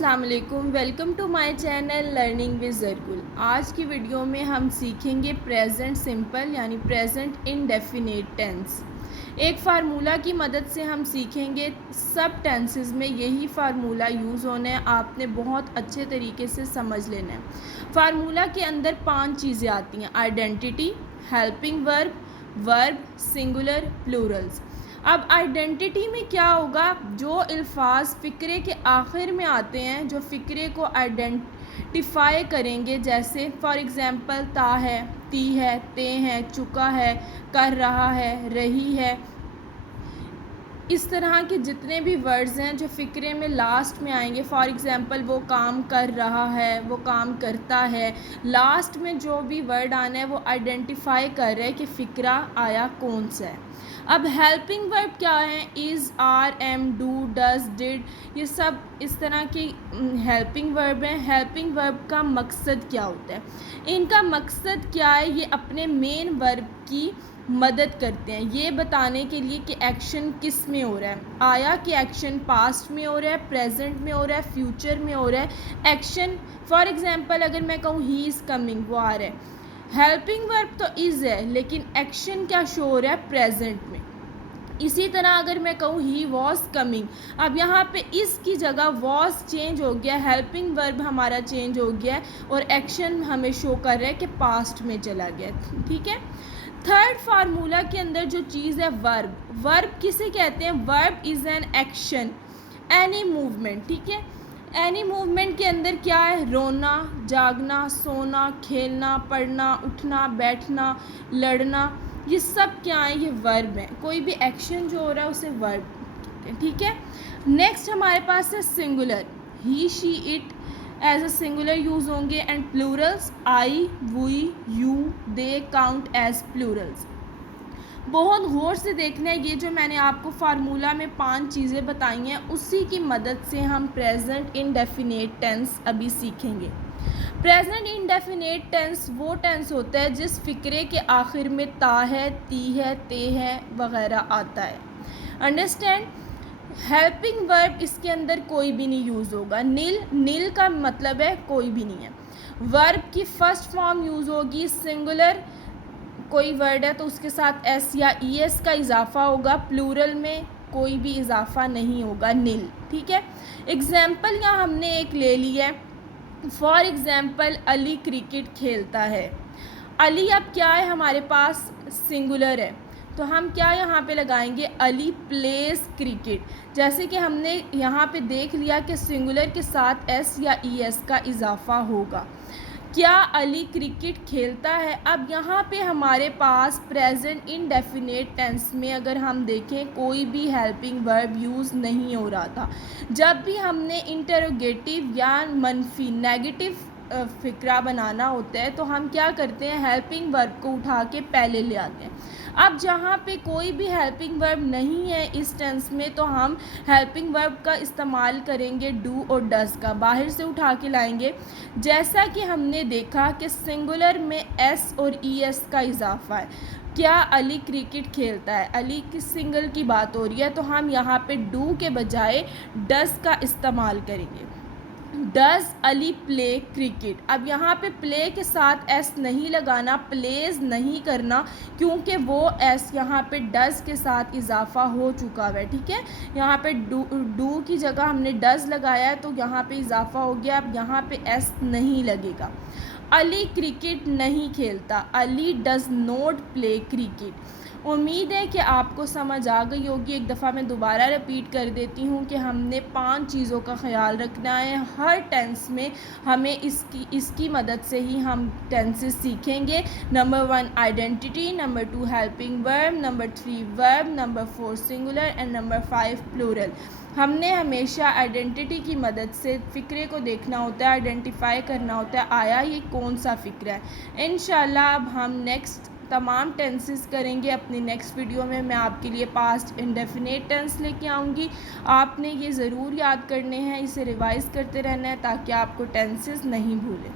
अस्सलाम वालेकुम, welcome to my channel learning with Zarkul. आज की वीडियो में हम सीखेंगे प्रेजेंट सिंपल यानी प्रेजेंट इंडेफिनिट टेंस। एक फार्मूला की मदद से हम सीखेंगे, सब टेंसेस में यही फार्मूला यूज़ होना है, आपने बहुत अच्छे तरीके से समझ लेना है। फार्मूला के अंदर 5 चीज़ें आती हैं: identity, helping verb, verb, singular, Plurals. अब आइडेंटिटी में क्या होगा, जो अल्फाज फ़िक्रे के आखिर में आते हैं, जो फ़िक्रे को आइडेंटिफाई करेंगे, जैसे फॉर एग्ज़ाम्पल ता है, ती है, ते हैं, चुका है, कर रहा है, रही है, इस तरह के जितने भी वर्ड्स हैं जो फ़िक्रे में लास्ट में आएंगे, फॉर एग्ज़ाम्पल वो काम कर रहा है, वो काम करता है, लास्ट में जो भी वर्ड आना है वो आइडेंटिफाई कर रहे हैं कि फ़िक्रा आया कौन सा है। अब हेल्पिंग वर्ब क्या है? Is, are, am, do, does, did, ये सब इस तरह की हेल्पिंग वर्ब हैं। हेल्पिंग वर्ब का मकसद क्या होता है? इनका मकसद क्या है? ये अपने मेन वर्ब की मदद करते हैं ये बताने के लिए कि एक्शन किस में हो रहा है। आया कि एक्शन पास्ट में हो रहा है, प्रेजेंट में हो रहा है, फ्यूचर में हो रहा है। एक्शन फॉर एग्जांपल अगर मैं कहूँ ही इज़ कमिंग, वो आ रहा है। हेल्पिंग वर्ब तो इज़ है, लेकिन एक्शन क्या शो हो रहा है? प्रेजेंट में। इसी तरह अगर मैं कहूँ ही वॉज कमिंग, अब यहाँ पे इस की जगह वॉज चेंज हो गया, हेल्पिंग वर्ब हमारा चेंज हो गया और एक्शन हमें शो कर रहा है कि पास्ट में चला गया। ठीक है। थर्ड फार्मूला के अंदर जो चीज़ है वर्ब, वर्ब किसे कहते हैं? Verb is an action, any movement. ठीक है। एनी मूवमेंट के अंदर क्या है? रोना, जागना, सोना, खेलना, पढ़ना, उठना, बैठना, लड़ना, ये सब क्या है? ये वर्ब है। कोई भी एक्शन जो हो रहा है उसे वर्ब कहते हैं। ठीक है। नेक्स्ट हमारे पास है singular, he, she, it as a singular use होंगे, and plurals I, we, you, they count as plurals. बहुत गौर से देखना है, ये जो मैंने आपको फार्मूला में 5 चीज़ें बताई हैं उसी की मदद से हम प्रेजेंट इंडेफिनिट टेंस अभी सीखेंगे। प्रेजेंट इंडेफिनिट टेंस वो टेंस होता है जिस फ़िक्रे के आखिर में ता है, ती है, ते है वगैरह आता है। अंडरस्टैंड? हेल्पिंग वर्ब इसके अंदर कोई भी नहीं यूज़ होगा। नील, नील का मतलब है कोई भी नहीं है। वर्ब की फर्स्ट फॉर्म यूज़ होगी सिंगुलर, कोई वर्ड है तो उसके साथ एस या ई एस का इजाफा होगा। प्लूरल में कोई भी इजाफा नहीं होगा, नील। ठीक है। एग्जाम्पल यहाँ हमने एक ले लिया है, फॉर एग्ज़ाम्पल अली क्रिकेट खेलता है। अली अब क्या है हमारे पास? सिंगुलर है, तो हम क्या यहाँ पे लगाएंगे? Ali place cricket. जैसे कि हमने यहाँ पे देख लिया कि सिंगुलर के साथ एस या ई एस का इजाफा होगा। क्या अली क्रिकेट खेलता है? अब यहाँ पे हमारे पास प्रेजेंट इंडेफिनिट टेंस में अगर हम देखें कोई भी हेल्पिंग वर्ब यूज़ नहीं हो रहा था। जब भी हमने इंटरोगेटिव या मनफी नेगेटिव फ़िक्रा बनाना होता है तो हम क्या करते हैं? हेल्पिंग वर्ब को उठा के पहले ले आते हैं। अब जहाँ पे कोई भी हेल्पिंग वर्ब नहीं है इस टेंस में, तो हम हेल्पिंग वर्ब का इस्तेमाल करेंगे डू और डज का, बाहर से उठा के लाएंगे। जैसा कि हमने देखा कि सिंगुलर में एस और ई एस का इजाफा है। क्या अली क्रिकेट खेलता है? अली की सिंगल की बात हो रही है, तो हम यहाँ पे डू के बजाय डज का इस्तेमाल करेंगे। Does Ali play cricket? अब यहाँ पे प्ले के साथ एस नहीं लगाना, प्लेज नहीं करना, क्योंकि वो एस यहाँ पे डज के साथ इजाफा हो चुका है। ठीक है। यहाँ पे डू की जगह हमने डज लगाया है तो यहाँ पे इजाफा हो गया। अब यहाँ पे एस नहीं लगेगा। अली क्रिकेट नहीं खेलता, Ali does not play cricket. उम्मीद है कि आपको समझ आ गई होगी। एक दफ़ा मैं दोबारा रिपीट कर देती हूँ कि हमने 5 चीज़ों का ख्याल रखना है हर टेंस में। हमें इसकी मदद से ही हम टेंसेस सीखेंगे। Number 1 identity, number 2 helping verb, number 3 verb, number 4 singular and number 5 plural. हमने हमेशा आइडेंटिटी की मदद से फ़िक्रे को देखना होता है, आइडेंटिफाई करना होता है आया ये कौन सा फ़िक्रा है। इंशाल्लाह अब हम नेक्स्ट तमाम टेंसेस करेंगे। अपनी नेक्स्ट वीडियो में मैं आपके लिए पास्ट इंडेफिनिट टेंस लेके आऊँगी। आपने ये ज़रूर याद करने हैं, इसे रिवाइज़ करते रहना है ताकि आपको टेंसेस नहीं भूलें।